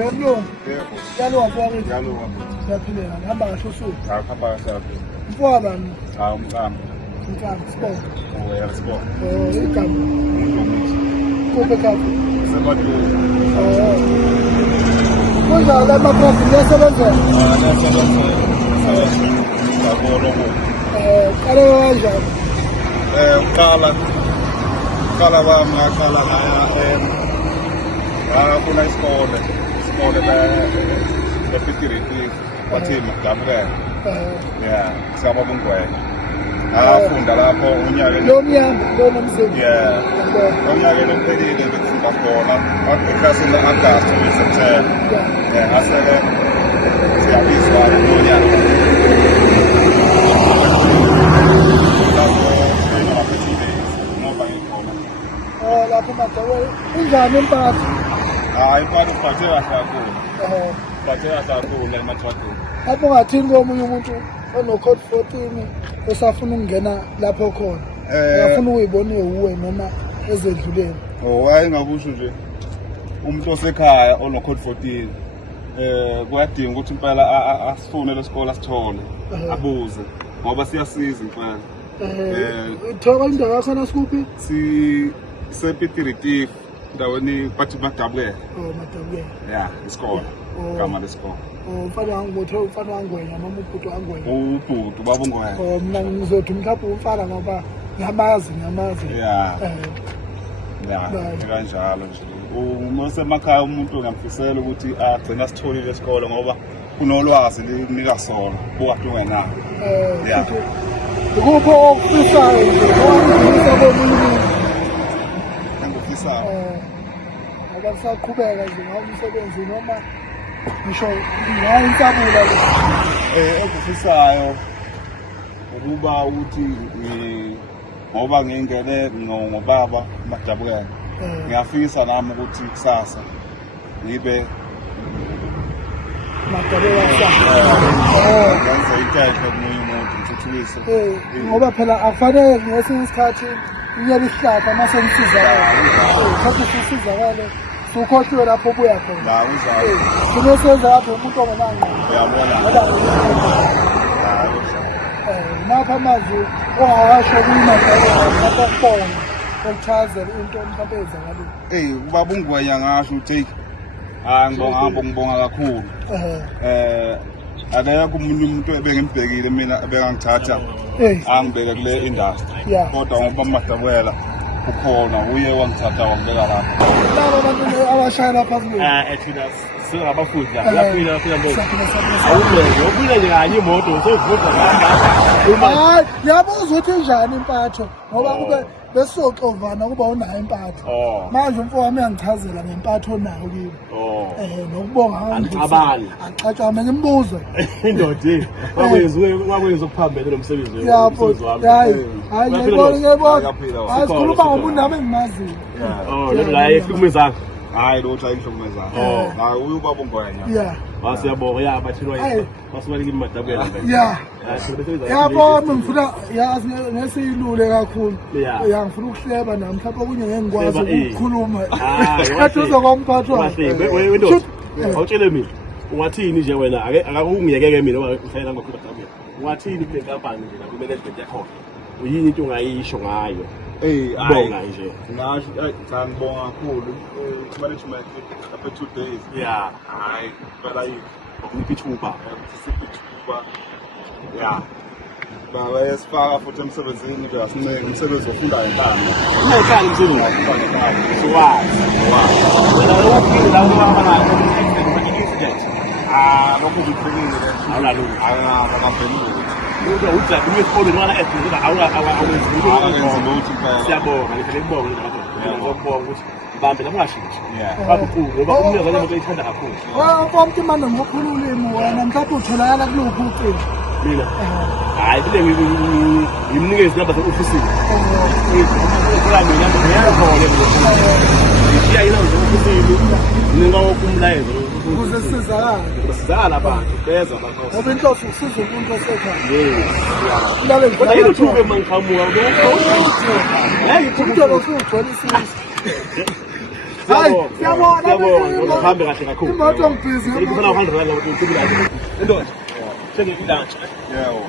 Yebo. Yebo. Yalo wafika. Yalo wapho. Siyaphila ngihamba kahle usuku. Hamba kahle. Mfowabo bani? Umqambi. Mfowabo sibona. Yasibona. Igama. Umuntu Kupe kapi. semadulu. Kunjalo la maphasi liyasebenza. Ngabona ko. Kale kanjani? Uqala bami ngaqala ngaya kuna isikole ePitiriti wathi Mgabukela. Yeah, saba bungwenya. Ngafunda lapho unyaka lo myambo lo nomsebenzi. Yeah. Unyaka lophelile bekufunga khona eklasini le-Agasti September. Yeah, ngasele siyabizwa ngonyaka. Lapho madawela injani impatho? Hayi impatho kuphathe kahle kakhulu. Kuphathe kahle kakhulu emathwadini. Lapho ungathini komunye umuntu ono-code 14 osafuna ukungena lapho khona. Uyafuna ukuyibona uwe noma ezedluleni. Hayi ngakusho nje umuntu osekhaya ono-code 14 kuyadinga ukuthi impela asifune lesikole asithole abuze ngoba siyasiza impela. Thoba indawo yakhona sikuphi? Sepitiriti ndaweni bathi Madabukela. Madabukela. Yeah, isikole. Igama lesikole. Umfana wangwenya noma ubhuti wangwenya. Ubhuti baba ungwenya. Mina ngizothi mhlawumbe umfana ngoba ngiyamazi. Yeah. Kanjalo nje. Uma semakhaya umuntu ngamfisela ukuthi agcina sitholile isikole ngoba kunolwazi linika sona ukade ungenalo. Yeah. Ukupho okufisayo nje ongifisa komunye. Ngoba saqhubeka nje ngawo umsebenzi noma ngisho ngayo intabula le. Okufisayo ukuba ukuthi ngoba ngingene ngobaba Madabukela. Ngiyafisa nami ukuthi kusasa ngibe Madabukela. Ngenze intetho komunye umuntu ngithuthukise. Ngoba phela akufanele ngesinye isikhathi inyela isihlahla mase ngisizakala. Khathi sisizakale sukhohlwe lapho buya khona. La uzalo. Kuno senza lapho umuntu ongenanga. Uyabona. Napha amazwi ongawasho kuyimadabukela lapho kubona ukuchazela into mhlawumbe eyenzakalile. Ubaba ungwenya ngasho ukuthi ngibonga kakhulu. Akekho umunye umuntu ebengimibhekile mina ebengangithatha angibeke kule industry. Kodwa ngoba Madabukela ukhona uye wangithatha wangibeka lapha. Laba abantu abashayela phezulu. Thina singabafundi la yaphila mbozo. Awubeke ubile nje kanye imoto usevuka ngapha. Hayi, yabuza ukuthi njani impatho ngoba kube besoxovana kuba unayo impatho. Manje umfowami uyangichazela ngempatho nayo kimi. Nokubonga angicabani. Achachame ngimbuze. Indodi wakwenza ukuphambene nomsebenzi wami. Hayi ngiyabona. Asikhuluma ngomuntu nami engimaziyo. La ehlukumezanga. Hayi lo cha ihlukumezana. Hayi uyubaba ungwenya. Wasiyabonga yabathilwa yini. Wasibaleka Madabukela. Yabona ngifuna yazi ngesiyilule kakhulu. Ngifuna ukuhleba nami mhlawumbe kunye ngengikwazi ukukhuluma. Kathi uzokomphatho wakhe. Wendoda. Awutshele mina. Ungathini nje wena akakungiyekeke mina ngishayela ngokuthi Madabukela. Ungathini kule nkampani nje la ku-management yakho? Uyini into ongayisho ngayo? Bonga nje. Ngasho ngibonga kakhulu management after 2 days. Yeah. Hayi phela yini ngipithuba. Yeah. Baba yasifaka futhi emsebenzini nje asincenge umsebenzi ofundayo enkani. Unenkani umsebenzi wakufana enkani. Sowazi. Wena lokho la uhamba nayo incident. Lokho kuphilile le. Awunalutho. Akaphelile. Uthi uthi esikoleni wona ethi awenzi lutho phela. Siyabonga ngifike ngibonge ngokubonga ukuthi bambe lamashintshi. Kakhulu ngoba umnyaka lemoto ayithanda kakhulu. Wonke manje ngokhulula ulimi wena mhlawumbe utholakala kuluphi ucingo. Mina hayi kule ngimnikeza namba ze-ofisini. Ngicela mina ngiyakhona ngiya yena nje-ofisini nika woke umlayezo ukuze sizakala abantu beza abantu ngoba inhloso ukusiza umuntu osekhaya. Kodwa yini uthuke mangiqhamuka umuntu usugcwala isizwe. siyabona uhambe kahle kakhulu imoto ngibhizi ngifuna 100 rand ukuthi ngicibile ndoda sengike ilunch yebo